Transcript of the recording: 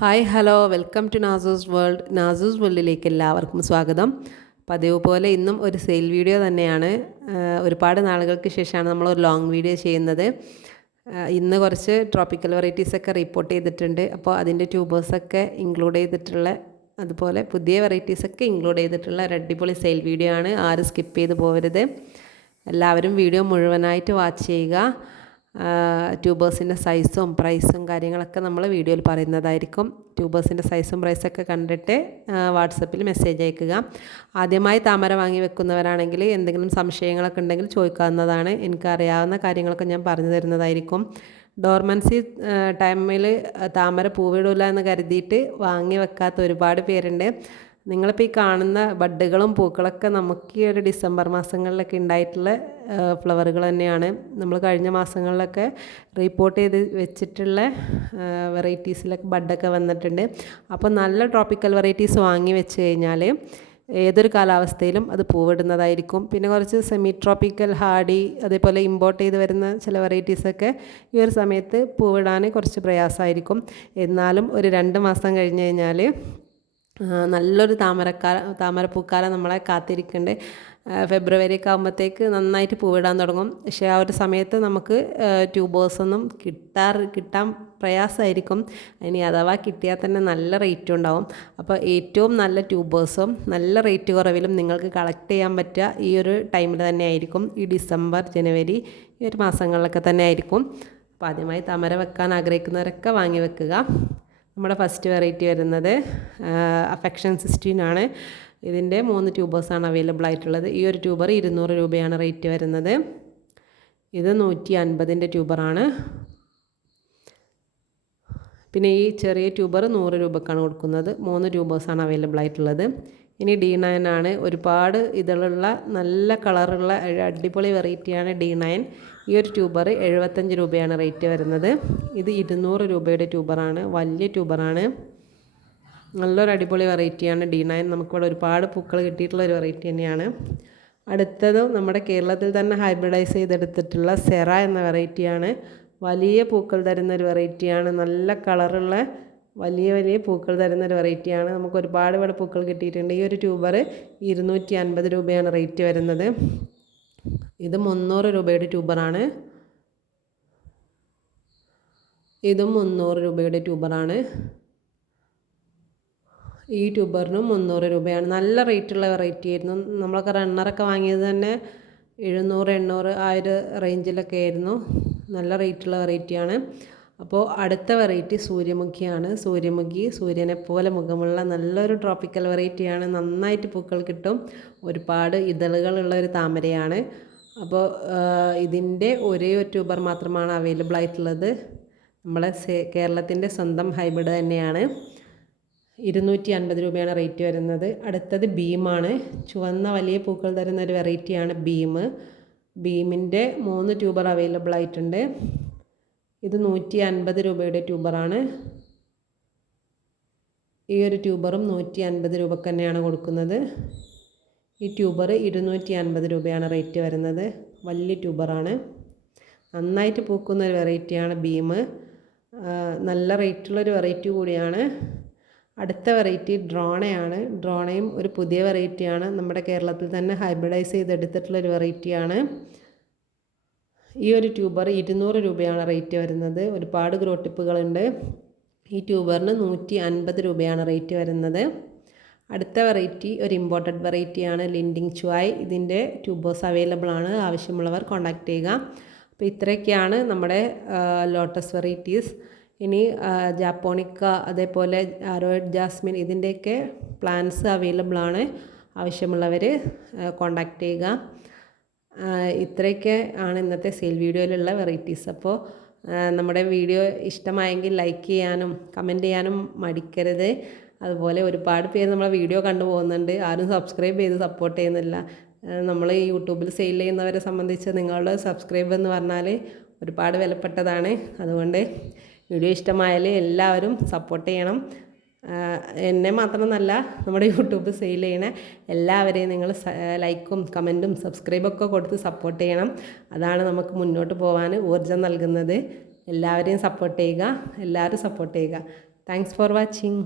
Hi hello welcome to Nazu's world. Nazu's വേൾഡിലേക്ക് എല്ലാവർക്കും സ്വാഗതം. പതിവ് പോലെ ഇന്നും ഒരു സെയിൽ വീഡിയോ തന്നെയാണ്. ഒരുപാട് നാളുകൾക്ക് ശേഷമാണ് നമ്മളൊരു ലോങ് വീഡിയോ ചെയ്യുന്നത്. ഇന്ന് കുറച്ച് ട്രോപ്പിക്കൽ വെറൈറ്റീസൊക്കെ റിപ്പോർട്ട് ചെയ്തിട്ടുണ്ട്. അപ്പോൾ അതിൻ്റെ ട്യൂബേഴ്സൊക്കെ ഇൻക്ലൂഡ് ചെയ്തിട്ടുള്ള, അതുപോലെ പുതിയ വെറൈറ്റീസൊക്കെ ഇൻക്ലൂഡ് ചെയ്തിട്ടുള്ള ഒരു അടിപൊളി സെയിൽ വീഡിയോ ആണ്. ആരും സ്കിപ്പ് ചെയ്ത് പോകരുത്. എല്ലാവരും വീഡിയോ മുഴുവനായിട്ട് വാച്ച് ചെയ്യുക. ട്യൂബേഴ്സിൻ്റെ സൈസും പ്രൈസും കാര്യങ്ങളൊക്കെ നമ്മൾ വീഡിയോയിൽ പറയുന്നതായിരിക്കും. ട്യൂബേഴ്സിൻ്റെ സൈസും പ്രൈസൊക്കെ കണ്ടിട്ട് വാട്സപ്പിൽ മെസ്സേജ് അയക്കുക. ആദ്യമായി താമര വാങ്ങി വെക്കുന്നവരാണെങ്കിൽ എന്തെങ്കിലും സംശയങ്ങളൊക്കെ ഉണ്ടെങ്കിൽ ചോദിക്കാവുന്നതാണ്. എനിക്കറിയാവുന്ന കാര്യങ്ങളൊക്കെ ഞാൻ പറഞ്ഞു തരുന്നതായിരിക്കും. ഡോർമൻസി ടൈമിൽ താമര പൂവിടില്ല എന്ന് കരുതിയിട്ട് വാങ്ങി വെക്കാത്ത ഒരുപാട് പേരുണ്ട്. നിങ്ങളിപ്പോൾ ഈ കാണുന്ന ബഡ്ഡുകളും പൂക്കളൊക്കെ നമുക്ക് ഈ ഒരു ഡിസംബർ മാസങ്ങളിലൊക്കെ ഉണ്ടായിട്ടുള്ള ഫ്ലവറുകൾ തന്നെയാണ്. നമ്മൾ കഴിഞ്ഞ മാസങ്ങളിലൊക്കെ റിപ്പോർട്ട് ചെയ്ത് വെച്ചിട്ടുള്ള വെറൈറ്റീസിലൊക്കെ ബഡൊക്കെ വന്നിട്ടുണ്ട്. അപ്പോൾ നല്ല ട്രോപ്പിക്കൽ വെറൈറ്റീസ് വാങ്ങി വെച്ച് കഴിഞ്ഞാൽ ഏതൊരു കാലാവസ്ഥയിലും അത് പൂവിടുന്നതായിരിക്കും. പിന്നെ കുറച്ച് സെമി ട്രോപ്പിക്കൽ ഹാർഡി, അതേപോലെ ഇമ്പോർട്ട് ചെയ്ത് വരുന്ന ചില വെറൈറ്റീസൊക്കെ ഈ ഒരു സമയത്ത് പൂവിടാൻ കുറച്ച് പ്രയാസമായിരിക്കും. എന്നാലും ഒരു 2 മാസം കഴിഞ്ഞ് കഴിഞ്ഞാൽ നല്ലൊരു താമരപ്പൂക്കാലം നമ്മളെ കാത്തിരിക്കുന്നുണ്ട്. ഫെബ്രുവരി ഒക്കെ ആകുമ്പോഴത്തേക്ക് നന്നായിട്ട് പൂവിടാൻ തുടങ്ങും. പക്ഷേ ആ ഒരു സമയത്ത് നമുക്ക് ട്യൂബേഴ്സൊന്നും കിട്ടാൻ പ്രയാസമായിരിക്കും. ഇനി അഥവാ കിട്ടിയാൽ തന്നെ നല്ല റേറ്റും ഉണ്ടാവും. അപ്പോൾ ഏറ്റവും നല്ല ട്യൂബേഴ്സും നല്ല റേറ്റ് കുറവിലും നിങ്ങൾക്ക് കളക്ട് ചെയ്യാൻ പറ്റുക ഈ ഒരു ടൈമിൽ തന്നെ ആയിരിക്കും. ഈ ഡിസംബർ, ജനുവരി ഈ ഒരു മാസങ്ങളിലൊക്കെ തന്നെ ആയിരിക്കും. അപ്പോൾ ആദ്യമായി താമര വെക്കാൻ ആഗ്രഹിക്കുന്നവരൊക്കെ വാങ്ങി വെക്കുക. നമ്മുടെ ഫസ്റ്റ് വെറൈറ്റി വരുന്നത് അഫെക്ഷൻ 16 ആണ്. ഇതിൻ്റെ 3 ട്യൂബേഴ്സാണ് അവൈലബിൾ ആയിട്ടുള്ളത്. ഈ ഒരു ട്യൂബർ 200 രൂപയാണ് റേറ്റ് വരുന്നത്. ഇത് 150ൻ്റെ ട്യൂബറാണ്. പിന്നെ ഈ ചെറിയ ട്യൂബർ 100 രൂപക്കാണ് കൊടുക്കുന്നത്. 3 ട്യൂബേഴ്സാണ് അവൈലബിൾ ആയിട്ടുള്ളത്. ഇനി D9 ആണ്. ഒരുപാട് ഇതിലുള്ള നല്ല കളറുള്ള അടിപൊളി വെറൈറ്റിയാണ് D9. ഈ ഒരു ട്യൂബർ 75 രൂപയാണ് റേറ്റ് വരുന്നത്. ഇത് 200 രൂപയുടെ ട്യൂബറാണ്. വലിയ ട്യൂബറാണ്. നല്ലൊരു അടിപൊളി വെറൈറ്റിയാണ് D9. നമുക്കിവിടെ ഒരുപാട് പൂക്കൾ കിട്ടിയിട്ടുള്ള ഒരു വെറൈറ്റി തന്നെയാണ്. അടുത്തതും നമ്മുടെ കേരളത്തിൽ തന്നെ ഹൈബ്രിഡൈസ് ചെയ്തെടുത്തിട്ടുള്ള സെറ എന്ന വെറൈറ്റിയാണ്. വലിയ പൂക്കൾ തരുന്ന ഒരു വെറൈറ്റിയാണ്. നല്ല കളറുള്ള വലിയ പൂക്കൾ തരുന്ന ഒരു വെറൈറ്റിയാണ്. നമുക്ക് ഒരുപാട് ഇവിടെ പൂക്കൾ കിട്ടിയിട്ടുണ്ട്. ഈ ഒരു ട്യൂബർ 250 രൂപയാണ് റേറ്റ് വരുന്നത്. ഇത് 300 രൂപയുടെ ട്യൂബറാണ്. ഇതും 300 രൂപയുടെ ട്യൂബറാണ്. ഈ ട്യൂബറിനും 300 രൂപയാണ്. നല്ല റേറ്റുള്ള വെറൈറ്റി ആയിരുന്നു. നമ്മളൊക്കെ റണ്ണറൊക്കെ വാങ്ങിയത് തന്നെ 700, 800, 1000 റേഞ്ചിലൊക്കെ ആയിരുന്നു. നല്ല റേറ്റുള്ള വെറൈറ്റിയാണ്. അപ്പോൾ അടുത്ത വെറൈറ്റി സൂര്യമുഖിയാണ്. സൂര്യമുഖി സൂര്യനെ പോലെ മുഖമുള്ള നല്ലൊരു ട്രോപ്പിക്കൽ വെറൈറ്റിയാണ്. നന്നായിട്ട് പൂക്കൾ കിട്ടും. ഒരുപാട് ഇതളുകളുള്ള ഒരു താമരയാണ്. അപ്പോൾ ഇതിൻ്റെ ഒരേ ഒരു ട്യൂബർ മാത്രമാണ് അവൈലബിൾ ആയിട്ടുള്ളത്. നമ്മളെ കേരളത്തിൻ്റെ സ്വന്തം ഹൈബ്രിഡ് തന്നെയാണ്. 250 രൂപയാണ് റേറ്റ് വരുന്നത്. അടുത്തത് ബീമാണ്. ചുവന്ന വലിയ പൂക്കൾ തരുന്ന ഒരു വെറൈറ്റിയാണ് ബീമിൻ്റെ 3 ട്യൂബർ അവൈലബിൾ ആയിട്ടുണ്ട്. ഇത് 150 രൂപയുടെ ട്യൂബറാണ്. ഈ ഒരു ട്യൂബറും 150 രൂപക്ക് തന്നെയാണ് കൊടുക്കുന്നത്. ഈ ട്യൂബർ 250 രൂപയാണ് റേറ്റ് വരുന്നത്. വലിയ ട്യൂബറാണ്. നന്നായിട്ട് പൂക്കുന്ന ഒരു വെറൈറ്റിയാണ് ബീം. നല്ല റേറ്റുള്ളൊരു വെറൈറ്റി കൂടിയാണ്. അടുത്ത വെറൈറ്റി ഡ്രോണയാണ്. ഡ്രോണയും ഒരു പുതിയ വെറൈറ്റിയാണ്. നമ്മുടെ കേരളത്തിൽ തന്നെ ഹൈബ്രിഡൈസ് ചെയ്തെടുത്തിട്ടുള്ളൊരു വെറൈറ്റിയാണ്. ഈ ഒരു ട്യൂബർ 200 രൂപയാണ് റേറ്റ് വരുന്നത്. ഒരുപാട് ഗ്രോ ടിപ്പുകളുണ്ട്. ഈ ട്യൂബറിന് 150 രൂപയാണ് റേറ്റ് വരുന്നത്. അടുത്ത വെറൈറ്റി ഒരു ഇമ്പോർട്ടഡ് വെറൈറ്റിയാണ് ലിൻഡിങ് ചുവായ്. ഇതിൻ്റെ ട്യൂബേഴ്സ് അവൈലബിൾ ആണ്. ആവശ്യമുള്ളവർ കോൺടാക്റ്റ് ചെയ്യുക. അപ്പോൾ ഇത്രയൊക്കെയാണ് നമ്മുടെ ലോട്ടസ് വെറൈറ്റീസ്. ഇനി ജാപ്പോണിക്ക, അതേപോലെ ആരോയിഡ് ജാസ്മിൻ, ഇതിൻ്റെയൊക്കെ പ്ലാന്റ്സ് അവൈലബിൾ ആണ്. ആവശ്യമുള്ളവർ കോൺടാക്റ്റ് ചെയ്യുക. ഇത്രയൊക്കെ ആണ് ഇന്നത്തെ സെയിൽ വീഡിയോയിലുള്ള വെറൈറ്റീസ്. അപ്പോൾ നമ്മുടെ വീഡിയോ ഇഷ്ടമായെങ്കിൽ ലൈക്ക് ചെയ്യാനും കമൻറ്റ് ചെയ്യാനും മടിക്കരുത്. അതുപോലെ ഒരുപാട് പേര് നമ്മളെ വീഡിയോ കണ്ടു പോകുന്നുണ്ട്. ആരും സബ്സ്ക്രൈബ് ചെയ്ത് സപ്പോർട്ട് ചെയ്യുന്നില്ല. നമ്മൾ യൂട്യൂബിൽ സെയിൽ ചെയ്യുന്നവരെ സംബന്ധിച്ച് നിങ്ങളുടെ സബ്സ്ക്രൈബ് എന്ന് പറഞ്ഞാൽ ഒരുപാട് വിലപ്പെട്ടതാണ്. അതുകൊണ്ട് വീഡിയോ ഇഷ്ടമായാൽ എല്ലാവരും സപ്പോർട്ട് ചെയ്യണം. എന്നെ മാത്രമെന്നല്ല, നമ്മുടെ യൂട്യൂബ് സെയിൽ ചെയ്യണ എല്ലാവരെയും നിങ്ങൾ ലൈക്കും കമൻറ്റും സബ്സ്ക്രൈബൊക്കെ കൊടുത്ത് സപ്പോർട്ട് ചെയ്യണം. അതാണ് നമുക്ക് മുന്നോട്ട് പോകാൻ ഊർജ്ജം നൽകുന്നത്. എല്ലാവരെയും സപ്പോർട്ട് ചെയ്യുക. എല്ലാവരും സപ്പോർട്ട് ചെയ്യുക. Thanks for watching.